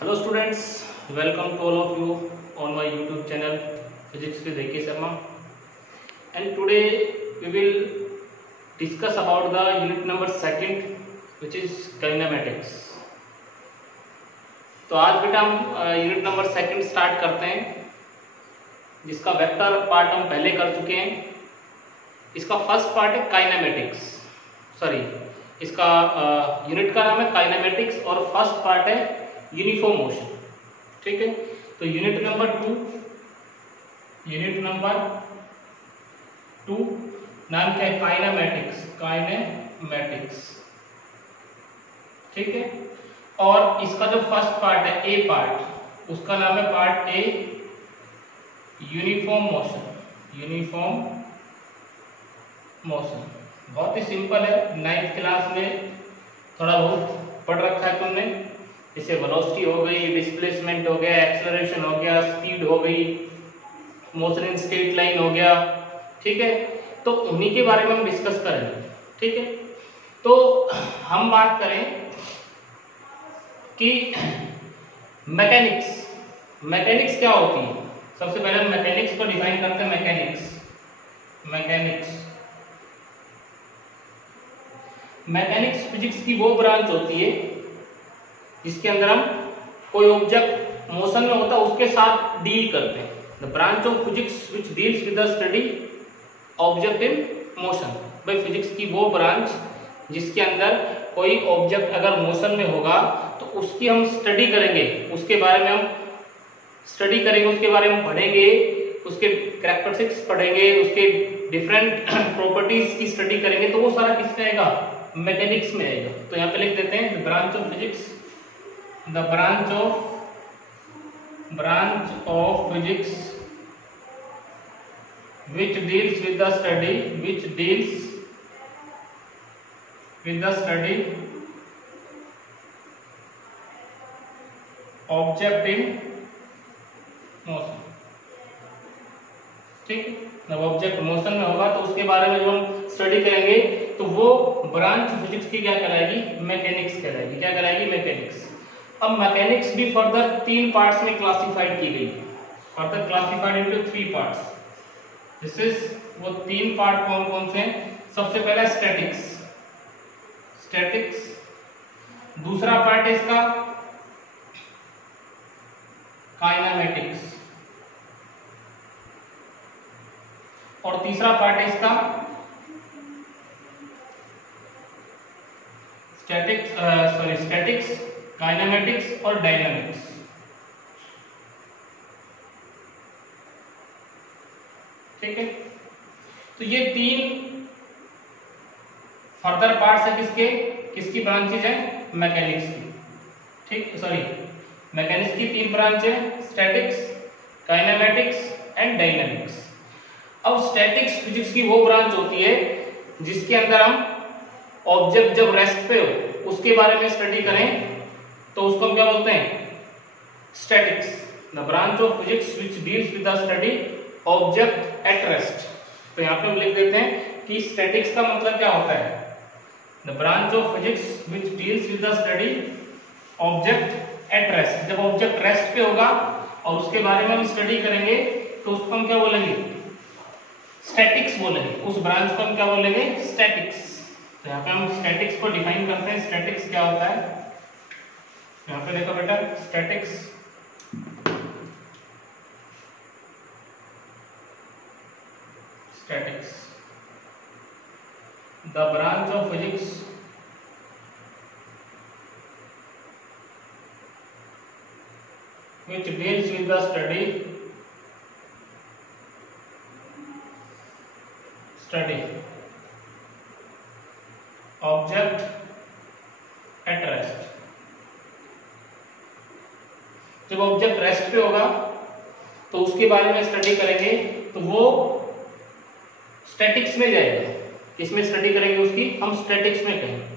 Hello students, welcome to all of you on my YouTube channel Physics with A.K. Sharma, and today we will discuss about the unit number second which is kinematics। तो आज बेटा हम unit number second start करते हैं, जिसका vector part हम पहले कर चुके हैं। इसका फर्स्ट पार्ट है काइनेमेटिक्स, इसका यूनिट का नाम है काइनेमेटिक्स और फर्स्ट पार्ट है यूनिफॉर्म मोशन। ठीक है, तो यूनिट नंबर टू नाम क्या है? काइनेमेटिक्स। ठीक है, और इसका जो फर्स्ट पार्ट है ए पार्ट, उसका नाम है पार्ट ए यूनिफॉर्म मोशन। बहुत ही सिंपल है, 9th क्लास में थोड़ा बहुत पढ़ रखा है तुमने। जैसे वेलोसिटी हो गई, डिस्प्लेसमेंट हो गया, एक्सेलरेशन हो गया, स्पीड हो गई, मोशन इन स्ट्रेट लाइन हो गया। ठीक है, तो उन्हीं के बारे में हम डिस्कस करेंगे। ठीक है, तो हम बात करें कि मैकेनिक्स क्या होती है। सबसे पहले हम मैकेनिक्स को डिफाइन करते हैं। मैकेनिक्स फिजिक्स की वो ब्रांच होती है जिसके अंदर हम कोई ऑब्जेक्ट मोशन में होता है उसके साथ डील करते हैं। The branch of physics which deals with the study object in motion. भाई फिजिक्स की वो ब्रांच जिसके अंदर कोई ऑब्जेक्ट अगर मोशन में होगा तो उसकी हम स्टडी करेंगे, उसके बारे में हम स्टडी करेंगे, उसके बारे में पढ़ेंगे, उसके कैरेक्टरिस्टिक्स पढ़ेंगे, उसके डिफरेंट प्रॉपर्टीज की स्टडी करेंगे। तो वो सारा किसमें आएगा? मैकेनिक्स में आएगा। तो यहाँ पे लिख देते हैं the branch of physics which deals with the study object in motion. ठीक है, जब ऑब्जेक्ट मोशन में होगा तो उसके बारे में जो हम स्टडी करेंगे तो वो ब्रांच फिजिक्स की क्या कहलाएगी? मैकेनिक्स कहलाएगी। क्या कहलाएगी? मैकेनिक्स। अब मैकेनिक्स भी फर्दर 3 पार्ट्स में क्लासिफाइड की गई, further classified into 3 parts. This is वो 3 पार्ट कौन कौन से हैं? सबसे पहला स्टैटिक्स, दूसरा पार्ट है इसका काइनेमेटिक्स, और तीसरा पार्ट है इसका स्टैटिक्स, काइनेमेटिक्स और डायनामिक्स। ठीक है, तो ये 3 फर्दर पार्ट्स है किसकी ब्रांचेज है? मैकेनिक्स की। ठीक, मैकेनिक्स की 3 ब्रांच है, स्टैटिक्स, काइनेमेटिक्स एंड डायनामिक्स। अब स्टैटिक्स फिजिक्स की वो ब्रांच होती है जिसके अंदर हम ऑब्जेक्ट जब रेस्ट पे हो उसके बारे में स्टडी करें तो उसको हम क्या बोलते हैं? Statics. The branch of physics which deals with the study object at rest. तो यहाँ पे हम लिख देते हैं कि स्टैटिक्स का मतलब क्या होता है? The branch of physics which deals with the study object at rest. जब ऑब्जेक्ट रेस्ट पे होगा और उसके बारे में हम स्टडी करेंगे तो उसको हम क्या बोलेंगे? स्टैटिक्स बोलेंगे। उस ब्रांच को हम क्या बोलेंगे? स्टैटिक्स। तो यहाँ पे हम स्टैटिक्स को डिफाइन करते हैं। स्टैटिक्स क्या होता है? यहाँ पे देखो बेटा, statics the branch of physics which deals with the study object at rest। जब ऑब्जेक्ट रेस्ट पे होगा तो उसके बारे में स्टडी करेंगे तो वो स्टैटिक्स में जाएगा। किसमें स्टडी करेंगे उसकी? हम स्टैटिक्स में कहेंगे।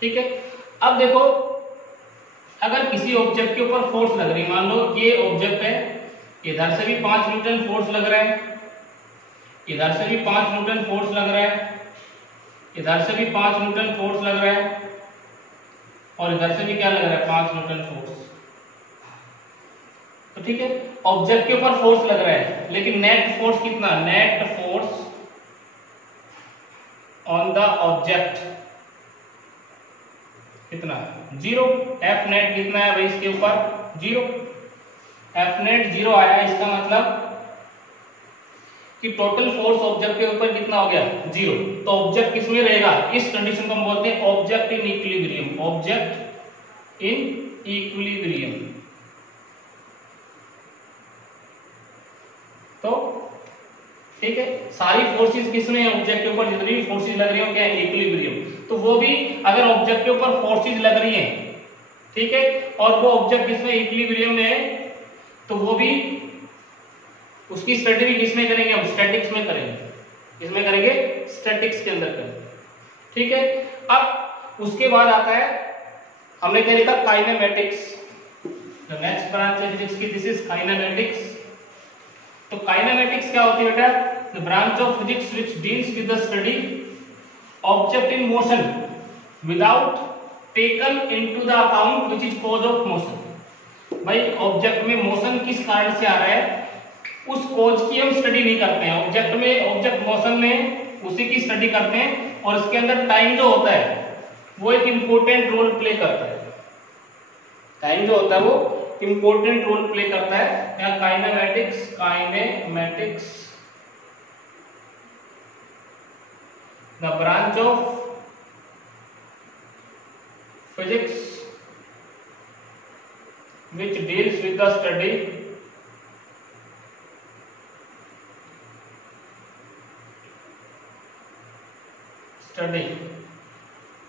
ठीक है, अब देखो, अगर किसी ऑब्जेक्ट के ऊपर फोर्स लग रही, मान लो ये ऑब्जेक्ट है, इधर से भी 5 न्यूटन फोर्स लग रहा है, इधर से भी 5 न्यूटन फोर्स लग रहा है, इधर से भी 5 न्यूटन फोर्स लग रहा है, और इधर से भी क्या लग रहा है? 5 न्यूटन फोर्स। तो ठीक है, ऑब्जेक्ट के ऊपर फोर्स लग रहा है, लेकिन नेट फोर्स कितना, net force on the object कितना, 0। एफ नेट कितना है भाई इसके ऊपर, 0। एफ नेट 0 आया, इसका मतलब कि टोटल फोर्स ऑब्जेक्ट के ऊपर कितना हो गया, 0। तो ऑब्जेक्ट किसमें रहेगा, इस कंडीशन को हम बोलते हैं object in equilibrium, object in equilibrium. तो ठीक है, सारी फोर्सेस किसमें है, ऑब्जेक्ट के ऊपर जितनी भी फोर्सेस लग रही हो क्या है, इक्विलिब्रियम। तो वो भी अगर ऑब्जेक्ट के ऊपर फोर्सेस लग रही हैं, ठीक है, और वो ऑब्जेक्ट किसमें, इक्विलिब्रियम में है, तो वो भी उसकी स्टडी भी किसमें करेंगे, हम स्टैटिक्स में करेंगे। किसमें करेंगे, स्टैटिक्स के अंदर करेंगे। ठीक है, अब उसके बाद आता है, हमने क्या लिखा, काइनेमेटिक्स। द नेक्स्ट ब्रांच है फिजिक्स की, दिस इज काइनेमेटिक्स। तो काइनेमेटिक्स क्या होती है बेटा, the branch of physics which deals with the study object in motion without taken into the account which is cause of motion. भाई object में motion किस कारण से आ रहा है, उस कॉज की हम स्टडी नहीं करते हैं। ऑब्जेक्ट में, ऑब्जेक्ट मोशन में उसी की स्टडी करते हैं, और इसके अंदर टाइम जो होता है वो एक इंपॉर्टेंट रोल प्ले करता है। टाइम जो होता है वो इंपॉर्टेंट रोल प्ले करता है। या kinematics, kinematics the branch of physics which deals with the study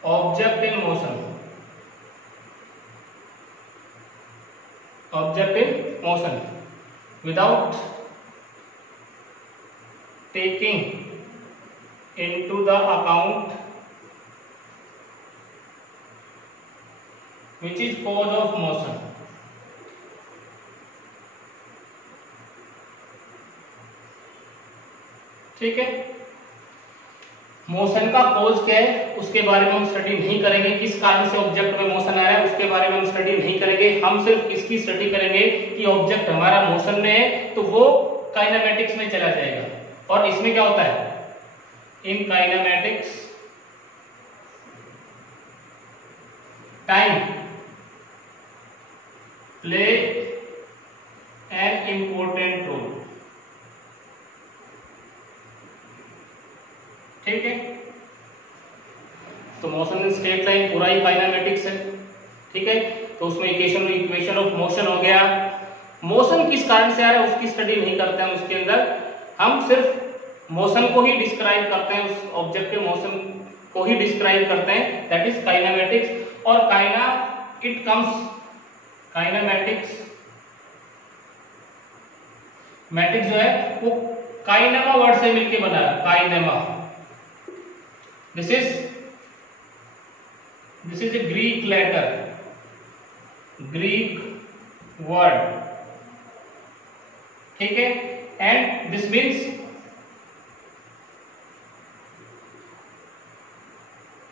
object in motion, object in motion without taking into the account which is cause of motion। ठीक है, motion का cause क्या है उसके बारे में हम स्टडी नहीं करेंगे, किस कारण से ऑब्जेक्ट में मोशन आ रहा है उसके बारे में हम स्टडी नहीं करेंगे। हम सिर्फ इसकी स्टडी करेंगे कि ऑब्जेक्ट हमारा मोशन में है, तो वो काइनेमेटिक्स में चला जाएगा। और इसमें क्या होता है, in kinematics time play an important role. ठीक है, तो मोशन इन स्ट्रेट लाइन पूरा ही काइनेमेटिक्स है। ठीक है, तो उसमें इक्वेशन ऑफ मोशन हो गया। मोशन किस कारण से आ रहा है उसकी स्टडी नहीं करते हैं उसके अंदर, हम सिर्फ मोशन को ही डिस्क्राइब करते हैं, उस ऑब्जेक्ट के मोशन को ही डिस्क्राइब करते हैं, दैट इज काइनेमेटिक्स। और इट कम्स काइनेमेटिक्स, मैटिक्स जो है वो काइनेमा वर्ड से मिलके बना है, काइनेमा। This is a Greek letter, Greek word. ठीक है, एंड दिस मीन्स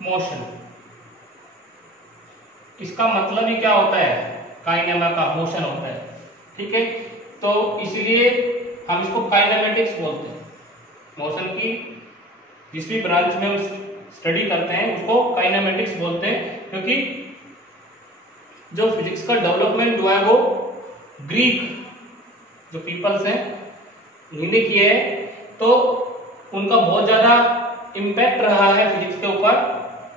मोशन। इसका मतलब ही क्या होता है, काइनेमा का मोशन होता है। ठीक है, तो इसलिए हम इसको काइनेमेटिक्स बोलते हैं। मोशन की जिस भी ब्रांच में हम स्टडी करते हैं उसको काइनेमेटिक्स बोलते हैं, क्योंकि जो फिजिक्स का डेवलपमेंट हुआ है वो ग्रीक जो पीपल्स हैं इन्होंने किए है, तो उनका बहुत ज्यादा इम्पैक्ट रहा है फिजिक्स के ऊपर।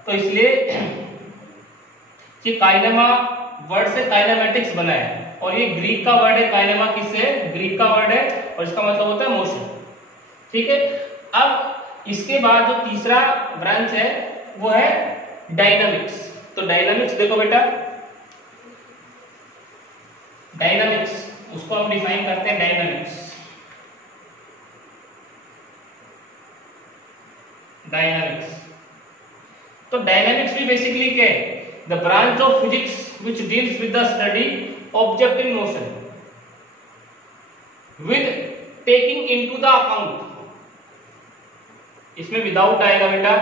तो इसलिए ये काइनेमा वर्ड से काइनेमेटिक्स बना है, और ये ग्रीक का वर्ड है। काइनेमा किससे, ग्रीक का वर्ड है, और इसका मतलब होता है मोशन। ठीक है, अब इसके बाद जो तीसरा ब्रांच है वो है डायनामिक्स। तो डायनामिक्स देखो बेटा, डायनामिक्स उसको हम डिफाइन करते हैं, डायनामिक्स। डायनामिक्स तो डायनामिक्स भी बेसिकली क्या है, the branch of physics which deals with the study object in motion with taking into the account। इसमें विदाउट आएगा बेटा,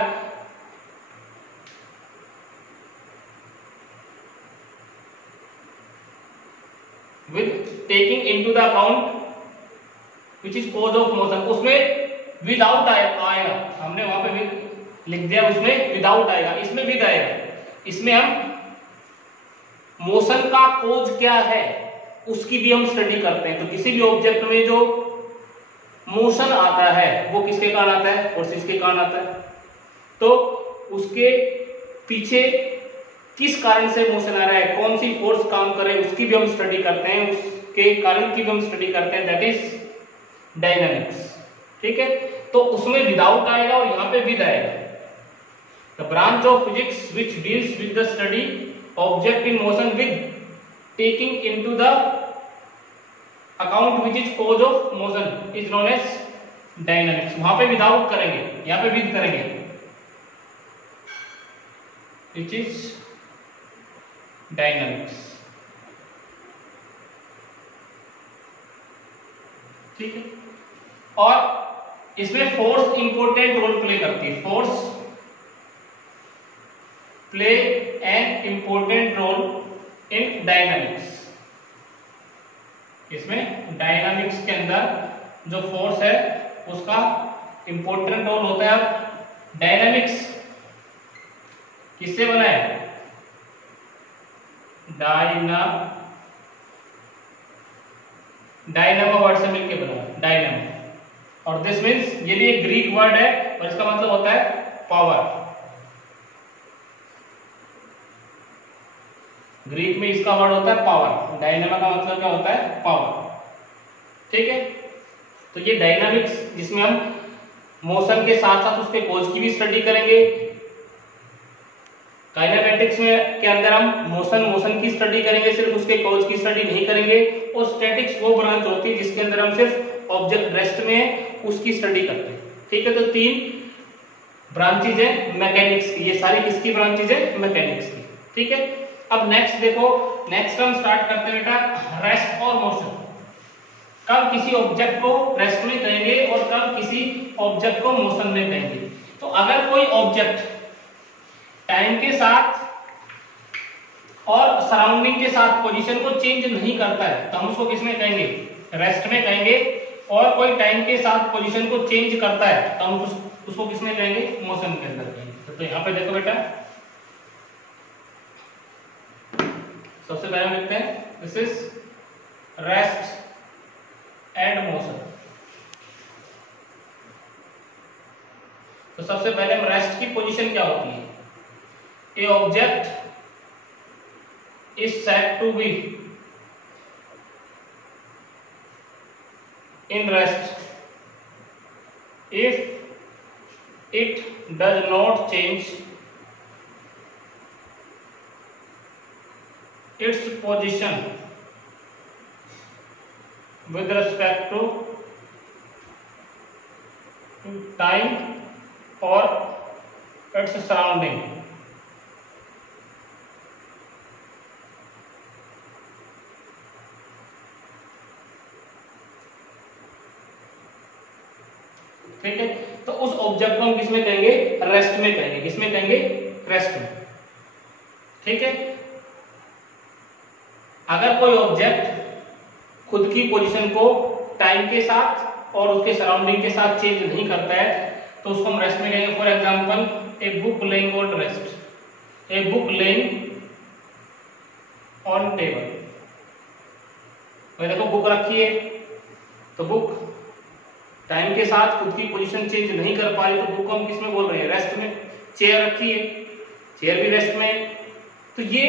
with taking into the account which is cause of motion, उसमें without आएगा, हमने वहां पे विद लिख दिया, उसमें विदाउट आएगा, इसमें विद आएगा। इसमें हम मोशन का कॉज क्या है उसकी भी हम स्टडी करते हैं। तो किसी भी ऑब्जेक्ट में जो मोशन आता है वो किसके कारण आता है, फोर्सेस के कारण आता है। तो उसके पीछे किस कारण से मोशन आ रहा है, कौन सी फोर्स काम कर रही है, उसकी भी हम स्टडी करते हैं, उसके कारण की भी हम स्टडी करते हैं, दैट इज डायनामिक्स। ठीक है, तो उसमें विदाउट आएगा और यहाँ पे विद आएगा। The branch of physics which deals with the study object in motion with taking into the account which is cause of motion is known as dynamics. वहां पे विदाउट करेंगे, यहाँ पे विद करेंगे, विच इज डायनामिक्स। ठीक है, और इसमें फोर्स इंपॉर्टेंट रोल प्ले करती है। Force play an important role in dynamics. इसमें डायनामिक्स के अंदर जो फोर्स है उसका इंपॉर्टेंट रोल होता है। डायनामिक्स किससे बना है, डायनामो वर्ड से मिलकर बना है, डायनामो। और दिस मीन्स ये भी एक ग्रीक वर्ड है और इसका मतलब होता है पावर। ग्रीक में इसका वर्ड होता है पावर, डायनामा का मतलब क्या होता है, पावर। ठीक है, तो ये डायनामिक्स जिसमें हम मोशन के साथ साथ उसके कॉज की भी स्टडी करेंगे। काइनेमेटिक्स में के अंदर हम मोशन की स्टडी करेंगे, सिर्फ उसके कॉज की स्टडी नहीं करेंगे। और स्टैटिक्स वो ब्रांच होती है जिसके अंदर हम सिर्फ ऑब्जेक्ट रेस्ट में है उसकी स्टडी करते हैं। ठीक है, तो 3 ब्रांचेज है मैकेनिक्स की। ये सारी किसकी ब्रांचेज है, मैकेनिक्स की। ठीक है, अब नेक्स्ट देखो, नेक्स्ट हम स्टार्ट करते हैं बेटा रेस्ट और मोशन। कब किसी ऑब्जेक्ट को रेस्ट में कहेंगे और कब किसी ऑब्जेक्ट को मोशन में कहेंगे। तो अगर कोई ऑब्जेक्ट टाइम के साथ और सराउंडिंग के साथ पोजीशन को चेंज नहीं करता है तो हम उसको किसमें कहेंगे, रेस्ट में कहेंगे। और कोई टाइम के साथ पोजीशन को चेंज करता है तो हम उसको किसमें कहेंगे, मोशन के अंदर कहेंगे। तो यहाँ पे देखो बेटा, सबसे पहले हम लिखते हैं this is rest and motion. तो सबसे पहले हम रेस्ट की पोजीशन क्या होती है, ए object is said to be in rest if it does not change its position with respect to time or its surrounding। ठीक है, तो उस ऑब्जेक्ट को हम किसमें कहेंगे, रेस्ट में कहेंगे। किसमें कहेंगे, रेस्ट में। ठीक है, अगर कोई ऑब्जेक्ट खुद की पोजीशन को टाइम के साथ और उसके सराउंडिंग के साथ चेंज नहीं करता है तो उसको हम रेस्ट में कहेंगे। For example, a book laying on rest, a book laying on table. देखो बुक रखी है तो बुक टाइम के साथ खुद की पोजीशन चेंज नहीं कर पा रही तो बुक को हम किसमें बोल रहे हैं, रेस्ट में। चेयर रखी है, चेयर भी रेस्ट में। तो ये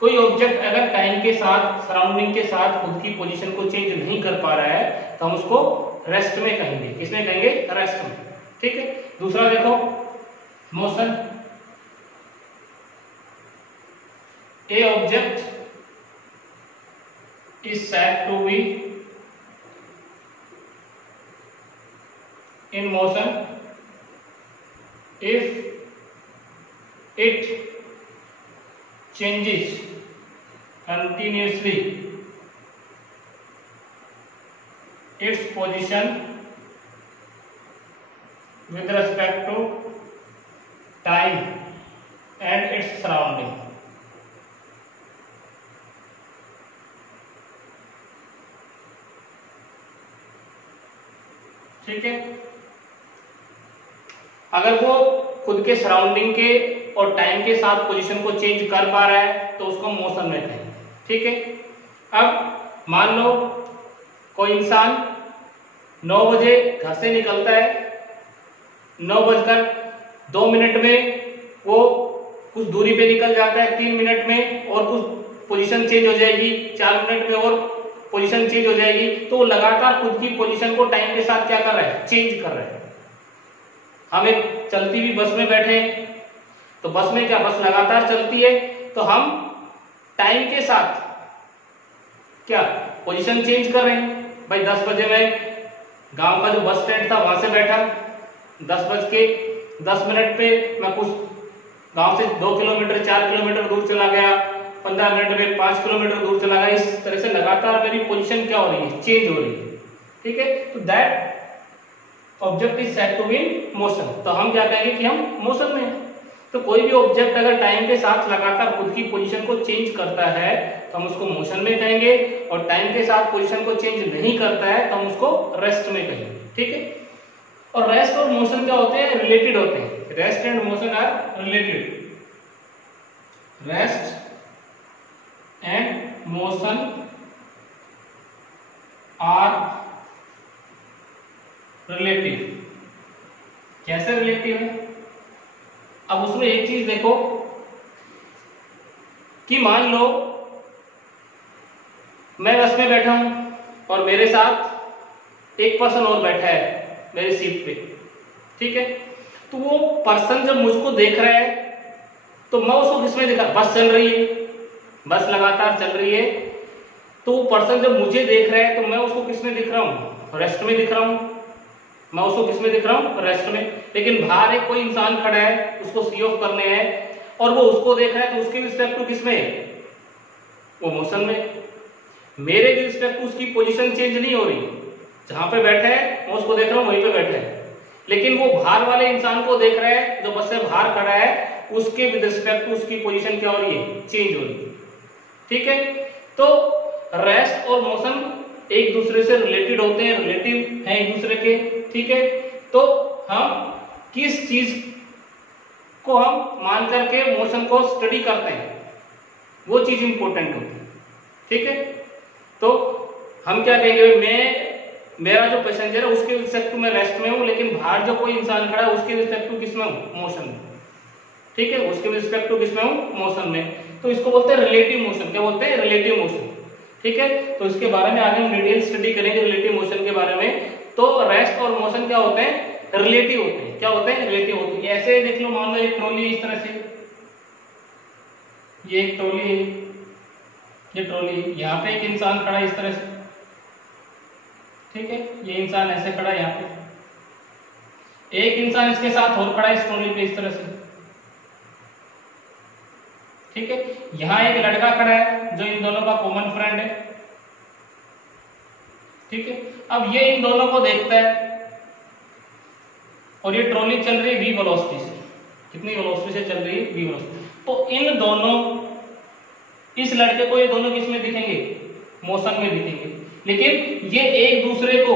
कोई ऑब्जेक्ट अगर टाइम के साथ सराउंडिंग के साथ खुद की पोजीशन को चेंज नहीं कर पा रहा है तो हम उसको रेस्ट में कहेंगे। किसमें कहेंगे, रेस्ट में। ठीक है, दूसरा देखो motion. A object is said to be in motion if it changes continuously its position with respect to time and its surrounding। ठीक है। अगर वो खुद के सराउंडिंग के और टाइम के साथ पोजीशन को चेंज कर पा रहा है तो उसको मोशन में कहेंगे, ठीक है। अब मान लो कोई इंसान 9 बजे घर से निकलता है, 9:02 में वो कुछ दूरी पे निकल जाता है, 3 मिनट में और कुछ पोजीशन चेंज हो जाएगी, 4 मिनट में और पोजीशन चेंज हो जाएगी। तो लगातार खुद की पोजीशन को टाइम के साथ क्या कर रहा है, चेंज कर रहा है। हम एक चलती हुई बस में बैठे हैं, तो बस में क्या, बस लगातार चलती है, तो हम टाइम के साथ क्या पोजीशन चेंज कर रहे हैं। भाई 10 बजे मैं गांव का जो बस स्टैंड था वहां से बैठा, 10:10 पे मैं कुछ गांव से 2 किलोमीटर 4 किलोमीटर दूर चला गया, 15 मिनट में 5 किलोमीटर दूर चला गया। इस तरह से लगातार मेरी पोजीशन क्या हो रही है, चेंज हो रही है, ठीक है। तो that object is said to be in motion. तो हम क्या कहेंगे कि हम मोशन में हैं। तो कोई भी ऑब्जेक्ट अगर टाइम के साथ लगातार खुद की पोजीशन को चेंज करता है तो हम उसको मोशन में कहेंगे, और टाइम के साथ पोजीशन को चेंज नहीं करता है तो हम उसको रेस्ट में कहेंगे, ठीक है। और रेस्ट और मोशन क्या होते हैं, रिलेटेड होते हैं। Rest and motion are related. Rest and motion are relative. कैसे रिलेटिव है? अब उसमें एक चीज देखो कि मान लो मैं बस में बैठा हूं और मेरे साथ एक पर्सन और बैठा है मेरी सीट पे, ठीक है। तो वो पर्सन जब मुझको देख रहा है तो मैं उसको किसमें दिखा, बस चल रही है, बस लगातार चल रही है, तो वो पर्सन जब मुझे देख रहा है तो मैं उसको किसमें दिख रहा हूं, रेस्ट में दिख रहा हूं। मैं उसको किसमें दिख रहा हूं, रेस्ट में। लेकिन बाहर एक कोई इंसान खड़ा है, उसको सी ऑफ करने हैं और वो उसको देख रहा है तो उसके रिस्पेक्ट टू किसमें, वो मोशन में। मेरे रिस्पेक्ट टू उसकी पोजीशन चेंज नहीं हो रही, जहां पे बैठा है मैं उसको देख रहा हूं वहीं पे बैठा है। लेकिन वो बाहर वाले इंसान को देख रहा है जो बस से बाहर खड़ा है, उसके विद रिस्पेक्ट टू उसकी पोजीशन क्या हो रही है, चेंज हो रही है, ठीक है। तो रेस्ट और मोशन एक दूसरे से रिलेटेड होते हैं, रिलेटिव हैं एक दूसरे के, ठीक है। तो हम किस चीज को हम मान करके मोशन को स्टडी करते हैं, वो चीज इंपॉर्टेंट होती है, ठीक है। तो हम क्या कहेंगे, मेरा जो पैसेंजर है उसके रिस्पेक्ट टू मैं रेस्ट में हूं, लेकिन बाहर जो कोई इंसान खड़ा है उसके रिस्पेक्ट टू किसमें हूं, मोशन में, ठीक है। उसके रिस्पेक्ट टू किसमें हूं, मोशन में। तो इसको बोलते हैं रिलेटिव मोशन। क्या बोलते हैं, रिलेटिव मोशन, ठीक है। तो इसके बारे में आगे हम डिटेल स्टडी करेंगे रिलेटिव मोशन के बारे में। तो रेस्ट और मोशन क्या होते हैं, रिलेटिव होते हैं। क्या होते हैं, रिलेटिव होते हैं। ऐसे देख लो, मान लो एक ट्रॉली इस तरह से, ये एक ट्रॉली है, ये ट्रॉली, यहाँ पे एक इंसान खड़ा है इस तरह से, ठीक है। ये इंसान ऐसे खड़ा है यहाँ पे, एक इंसान इसके साथ और खड़ा है इस ट्रॉली पे इस तरह से, ठीक है। यहाँ एक लड़का खड़ा है जो इन दोनों का कॉमन फ्रेंड है, ठीक है। अब ये इन दोनों को देखता है और ये ट्रॉली चल रही है v वेलोसिटी से। कितनी वेलोसिटी से चल रही है, v वेलोसिटी। तो इन दोनों, इस लड़के को ये दोनों किसमें दिखेंगे, मोशन में दिखेंगे। लेकिन ये एक दूसरे को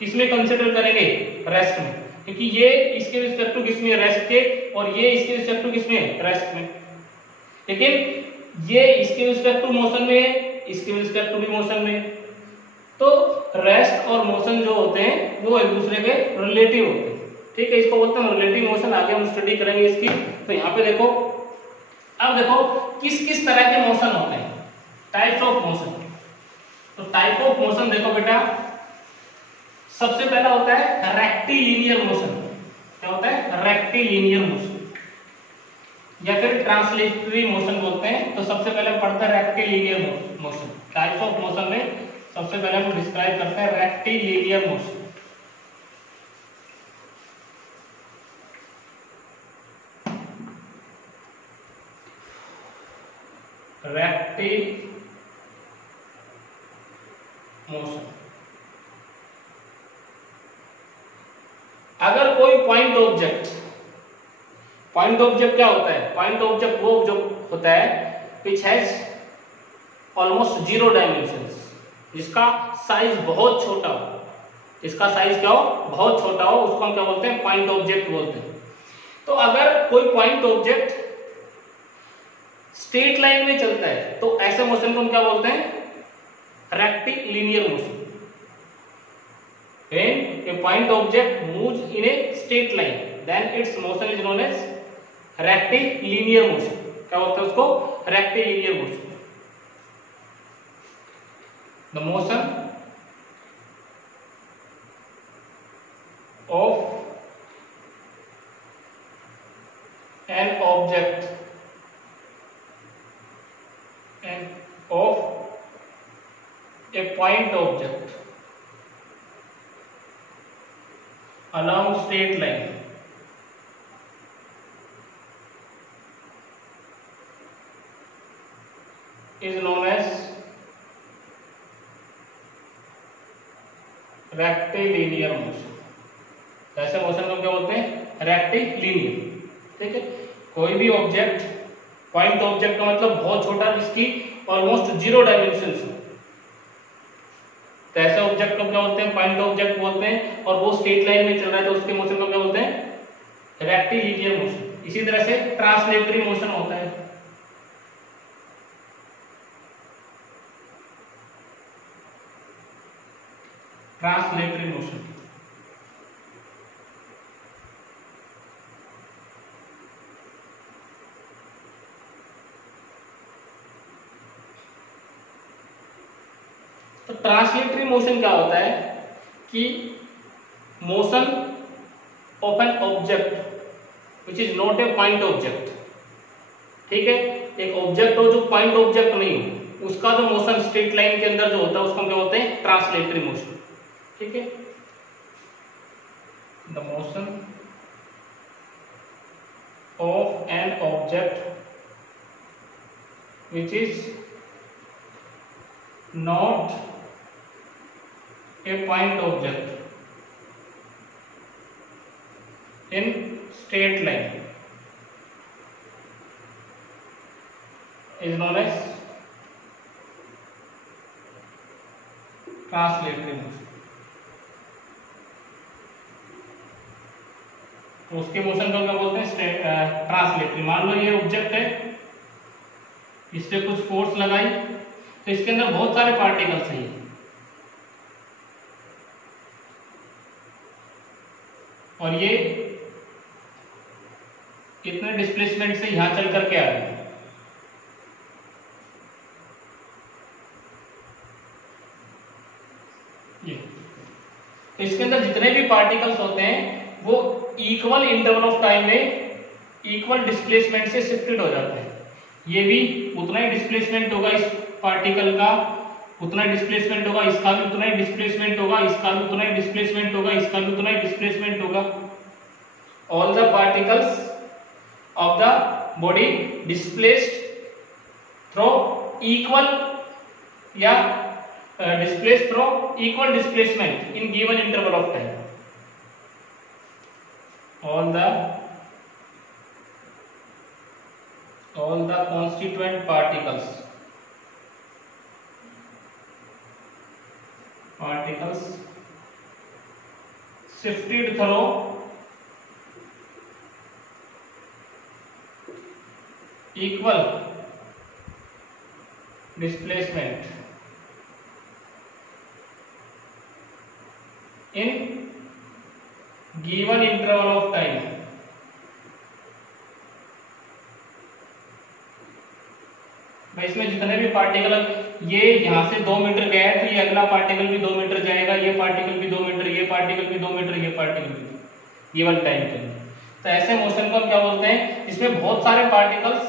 किसमें कंसिडर करेंगे, रेस्ट में, क्योंकि ये इसके रिस्पेक्ट टू किसमें, रेस्ट के, और ये इसके रिस्पेक्ट टू किसमें, रेस्ट में। लेकिन ये इसके रिस्पेक्ट टू मोशन में, इसके रिस्पेक्ट टू भी मोशन में। तो रेस्ट और मोशन जो होते हैं वो एक दूसरे के रिलेटिव होते हैं, ठीक है। इसको बोलते हैं रिलेटिव मोशन। आगे हम स्टडी करेंगे इसकी। तो यहाँ पे देखो, अब देखो किस किस तरह के मोशन होते हैं, टाइप्स ऑफ मोशन। तो टाइप ऑफ मोशन देखो बेटा, सबसे पहला होता है रेक्टिलिनियर मोशन। क्या होता है, रेक्टिलिनियर मोशन, या फिर ट्रांसलेटरी मोशन बोलते हैं। तो सबसे पहले पढ़ते हैं rectilinear motion. Types of motion में सबसे पहले हम डिस्क्राइब करते हैं रेक्टिलिनियर मोशन। रेक्टिव मोशन, अगर कोई पॉइंट ऑब्जेक्ट क्या होता है, पॉइंट ऑब्जेक्ट वो जो होता है विच हैज ऑलमोस्ट 0 डायमेंशंस, जिसका साइज बहुत छोटा हो, इसका साइज क्या हो, बहुत छोटा हो, उसको हम क्या बोलते हैं, पॉइंट ऑब्जेक्ट बोलते हैं। तो अगर कोई पॉइंट ऑब्जेक्ट स्ट्रेट लाइन में चलता है तो ऐसे मोशन को हम क्या बोलते हैं, rectilinear motion. When a point object moves in a straight line, then its motion is known as rectilinear motion. क्या बोलते हैं उसको, rectilinear motion. The motion of an object and of a point object along straight line is known as rectilinear motion. ऐसे motion को क्या बोलते हैं, rectilinear. ठीक है, कोई भी ऑब्जेक्ट, पॉइंट ऑब्जेक्ट का मतलब बहुत छोटा, जिसकी ऑलमोस्ट 0 डायमेंशंस हो, तो ऐसे ऑब्जेक्ट को क्या बोलते हैं, पॉइंट ऑब्जेक्ट बोलते हैं। और वो स्ट्रेट लाइन में चल रहा है तो उसके मोशन को क्या बोलते हैं, रेक्टिलिनियर मोशन। इसी तरह से ट्रांसलेटरी मोशन होता है। ट्रांसलेटरी मोशन तो ट्रांसलेटरी मोशन क्या होता है कि motion of an object which is not a point object. ठीक है, एक ऑब्जेक्ट हो जो पॉइंट ऑब्जेक्ट नहीं हो, उसका जो मोशन स्ट्रेट लाइन के अंदर जो होता है उसको हम क्या बोलते हैं, ट्रांसलेटरी मोशन। ठीक है, the motion of an object which is not a point object in straight line is known as translatory motion। तो उसके मोशन को क्या बोलते हैं, ट्रांसलेटरी। मान लो ये ऑब्जेक्ट है, इस पे कुछ फोर्स लगाई तो इसके अंदर बहुत सारे पार्टिकल्स हैं, और ये कितने डिस्प्लेसमेंट से यहां चल करके आ रहे हैं। ये तो इसके अंदर जितने भी पार्टिकल्स होते हैं वो इक्वल इंटरवल ऑफ टाइम में इक्वल डिस्प्लेसमेंट से शिफ्टेड हो जाते हैं। ये भी उतना ही डिस्प्लेसमेंट होगा इस पार्टिकल का, उतना ही डिस्प्लेसमेंट होगा, इसका भी उतना ही डिस्प्लेसमेंट होगा, इसका भी उतना ही डिस्प्लेसमेंट होगा, इसका भी उतना ही डिस्प्लेसमेंट होगा। All the particles of the body displaced through equal या displaced through equal displacement in given interval of time. all the constituent particles shifted through equal displacement in given interval of time। भाई इसमें जितने भी particle, ये यहां से 2 metre गया है तो ये अगला पार्टिकल भी 2 मीटर जाएगा, ये पार्टिकल भी 2 मीटर, ये पार्टिकल भी 2 मीटर, ये पार्टिकल भी गिवन टाइम के अंदर। तो ऐसे मोशन को हम क्या बोलते हैं, जिसमें बहुत सारे पार्टिकल्स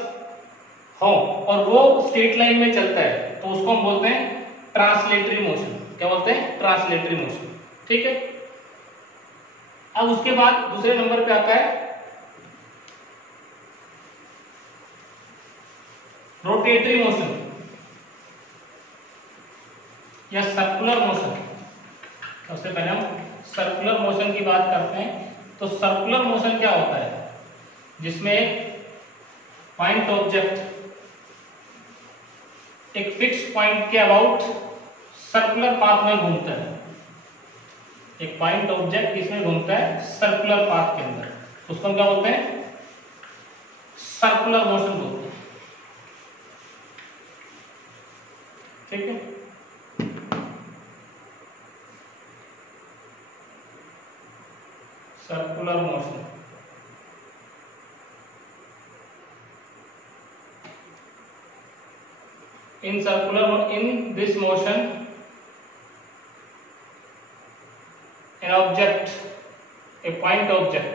हो और वो स्ट्रेट लाइन में चलता है तो उसको हम बोलते हैं ट्रांसलेटरी मोशन। क्या बोलते हैं, ट्रांसलेटरी मोशन। ठीक है, अब उसके बाद दूसरे नंबर पे आता है रोटेटरी मोशन या सर्कुलर मोशन। सबसे पहले हम सर्कुलर मोशन की बात करते हैं। तो सर्कुलर मोशन क्या होता है, जिसमें पॉइंट ऑब्जेक्ट एक फिक्स पॉइंट के अबाउट सर्कुलर पाथ में घूमता है। एक पॉइंट ऑब्जेक्ट इसमें घूमता है सर्कुलर पाथ के अंदर, उसको हम क्या बोलते हैं? सर्कुलर मोशन बोलते हैं। ठीक है, circular motion. in this motion an object, a point object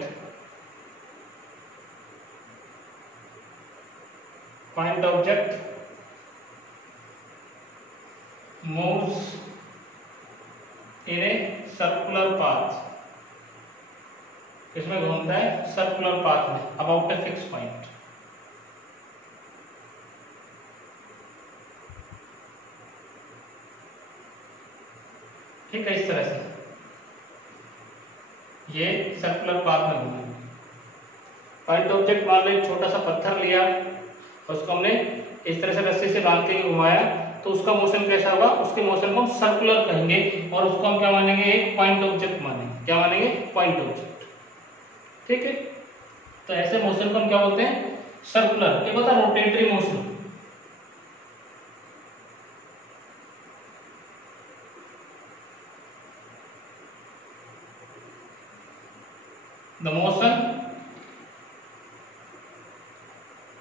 moves in a circular path, इसमें घूमता है सर्कुलर पाथ में अबाउट ए फिक्स पॉइंट। ठीक है, इस तरह से ये सर्कुलर पाथ में घूमेंगे। पॉइंट ऑब्जेक्ट मान लो एक छोटा सा पत्थर लिया, उसको हमने इस तरह से रस्सी से बांध के घुमाया, तो उसका मोशन कैसा होगा? उसके मोशन को हम सर्कुलर कहेंगे और उसको हम क्या मानेंगे? एक पॉइंट ऑब्जेक्ट मानेंगे। क्या मानेंगे? Point object. ठीक है, तो ऐसे मोशन को हम क्या बोलते हैं? सर्कुलर। एक होता है rotatory motion. The motion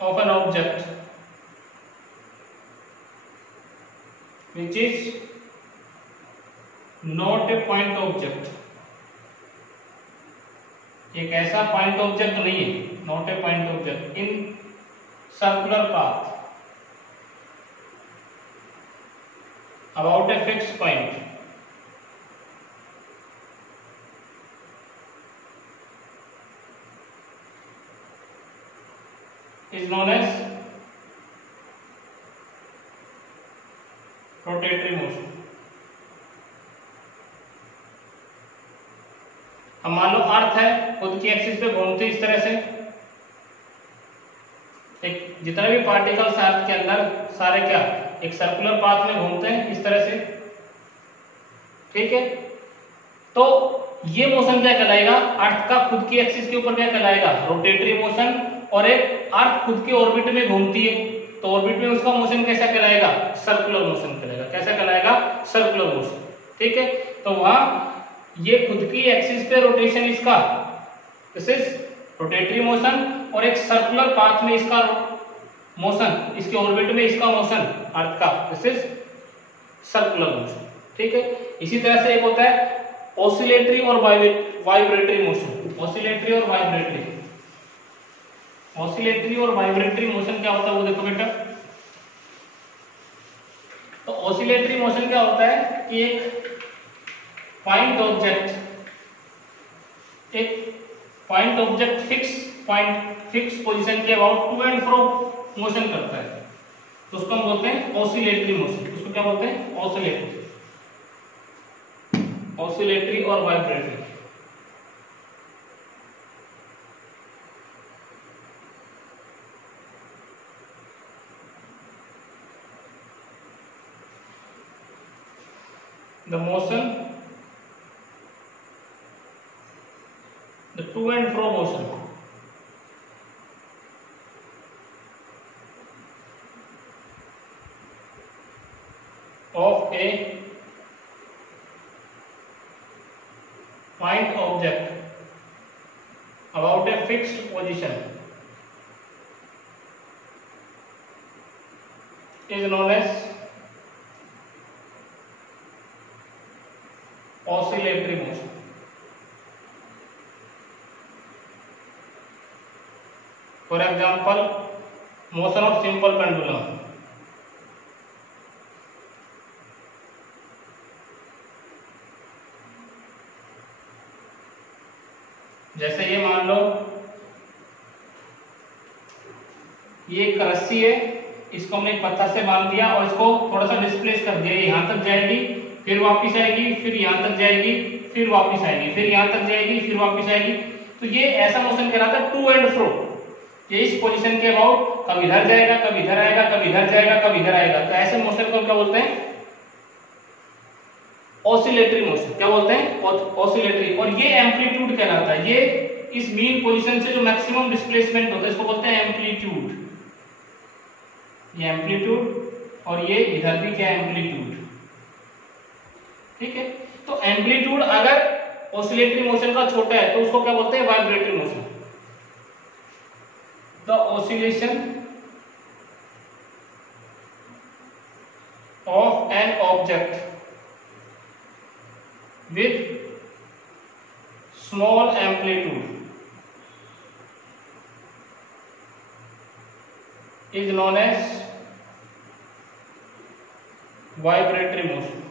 of an object which is not a point object, एक ऐसा पॉइंट ऑब्जेक्ट नहीं है, not a point object, in circular path about a fix point is known as rotatory motion। अब मान लो अर्थ है, खुद की axis पे घूमती इस तरह से, एक जितने भी पार्टिकल्स अर्थ के अंदर सारे क्या एक सर्कुलर पाथ में घूमते हैं इस तरह से। ठीक है, तो ये मोशन क्या कहलाएगा? अर्थ का खुद की एक्सिस के ऊपर क्या कहलाएगा? Rotatory motion. और एक अर्थ खुद के ऑर्बिट में घूमती है, तो ऑर्बिट में उसका मोशन कैसा कहलाएगा? सर्कुलर मोशन कहलाएगा। कैसा कहलाएगा? Circular motion. ठीक है, तो वहां ये खुद की एक्सिस पे रोटेशन इसका, दिस इज रोटेटरी मोशन, और एक सर्कुलर पाथ में इसका मोशन, इसके ऑर्बिट में इसका मोशन अर्थ का, दिस इज सर्कुलर मोशन। ठीक है, इसी तरह से एक होता है ऑसिलेटरी और वाइब्रेटरी मोशन। ऑसिलेटरी और वाइब्रेटरी, ऑसिलेटरी और वाइब्रेटरी मोशन क्या होता है वो देखो बेटा। तो ऑसिलेटरी मोशन क्या होता है कि एक पॉइंट ऑब्जेक्ट फिक्स पोजीशन के about to and fro motion करता है, तो उसको हम बोलते हैं ऑसिलेटरी मोशन। उसको क्या बोलते हैं? ऑसिलेटरी और vibratory. The motion, the to and fro motion of a point object about a fixed position is known as oscillatory motion। For example, motion of simple pendulum। जैसे ये मान लो ये एक रस्सी है, इसको हमने एक पत्थर से बांध दिया और इसको थोड़ा सा डिस्प्लेस कर दिया, यहां तक जाएगी, फिर वापस आएगी, फिर यहां तक जाएगी, फिर वापस आएगी, फिर यहां तक जाएगी, फिर वापस आएगी। तो ये ऐसा मोशन कहलाता है टू एंड फ्रो। ये इस पोजीशन के अबाउट कभी इधर जाएगा, कभी इधर आएगा, कभी इधर जाएगा, कभी इधर आएगा। तो ऐसे मोशन को क्या बोलते हैं? ऑसिलेटरी मोशन, क्या बोलते हैं ऑसिलेटरी, और ये एम्पलीट्यूड कहलाता है। ये इस मीन पोजीशन से जो मैक्सिमम डिस्प्लेसमेंट होता है इसको बोलते हैं एम्पलीट्यूड, ये एम्पलीट्यूड और ये इधर भी क्या एम्पलीट्यूड, ठीक है। तो एम्पलीट्यूड अगर ऑसिलेटरी मोशन का छोटा है तो उसको क्या बोलते हैं vibratory motion. The oscillation of an object with small amplitude is known as vibratory motion।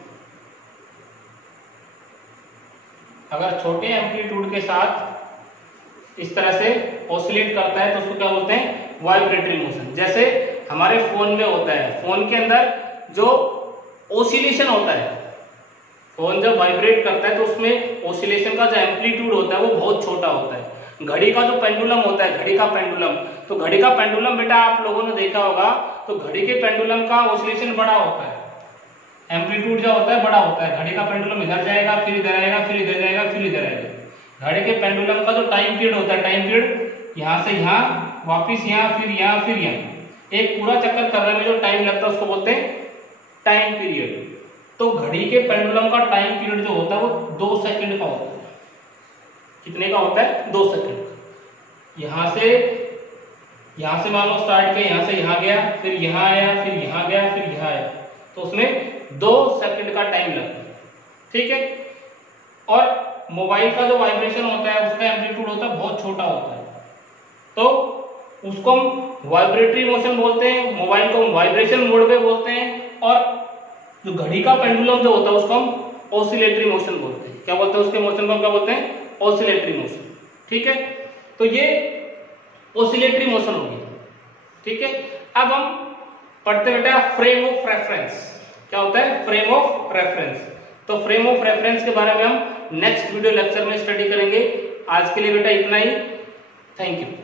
अगर छोटे एम्पलीट्यूड के साथ इस तरह से ऑसिलेट करता है तो उसको क्या बोलते हैं वाइब्रेटरी मोशन। जैसे हमारे फोन में होता है, फोन के अंदर जो ऑसिलेशन होता है, फोन जब वाइब्रेट करता है तो उसमें ऑसिलेशन का जो एम्पलीट्यूड होता है वो बहुत छोटा होता है। घड़ी का जो पेंडुलम होता है, घड़ी का पेंडुलम, तो घड़ी का पेंडुलम बेटा आप लोगों ने देखा होगा, तो घड़ी के पेंडुलम का ऑसिलेशन बड़ा होता है, एम्पलीट्यूड जो होता है बड़ा होता है। घड़ी का पेंडुलम इधर जाएगा, फिर इधर आएगा, फिर इधर जाएगा, फिर इधर आएगा। घड़ी के पेंडुलम का जो टाइम पीरियड होता है, टाइम पीरियड यहाँ से यहाँ, वापिस यहाँ, फिर यहाँ, फिर यहाँ, एक पूरा चक्कर करने में जो टाइम लगता है उसको बोलते हैं टाइम पीरियड। तो घड़ी के पेंडुलम का टाइम पीरियड जो होता है वो 2 सेकंड का होता है। कितने का होता है 2 सेकंड। यहां से मान लो स्टार्ट किया, यहां से यहां गया, फिर यहां आया, फिर यहां गया, फिर यहां आया, तो उसमें 2 सेकंड का टाइम लगता है, ठीक है। और मोबाइल का जो वाइब्रेशन होता है उसका एम्पलीट्यूड होता है बहुत छोटा होता है, तो उसको हम वाइब्रेटरी मोशन बोलते हैं, मोबाइल को हम वाइब्रेशन मोड पे बोलते हैं, और जो घड़ी का पेंडुलम जो होता है उसको हम ऑसिलेटरी मोशन बोलते हैं। क्या बोलते हैं उसके मोशन को, क्या बोलते हैं ऑसिलेटरी मोशन, ठीक है। तो ये ऑसिलेटरी मोशन होगी, ठीक है। अब हम पढ़ते बेटा फ्रेम ऑफ रेफरेंस। क्या होता है फ्रेम ऑफ रेफरेंस। तो फ्रेम ऑफ रेफरेंस के बारे में हम नेक्स्ट वीडियो लेक्चर में स्टडी करेंगे। आज के लिए बेटा इतना ही, थैंक यू।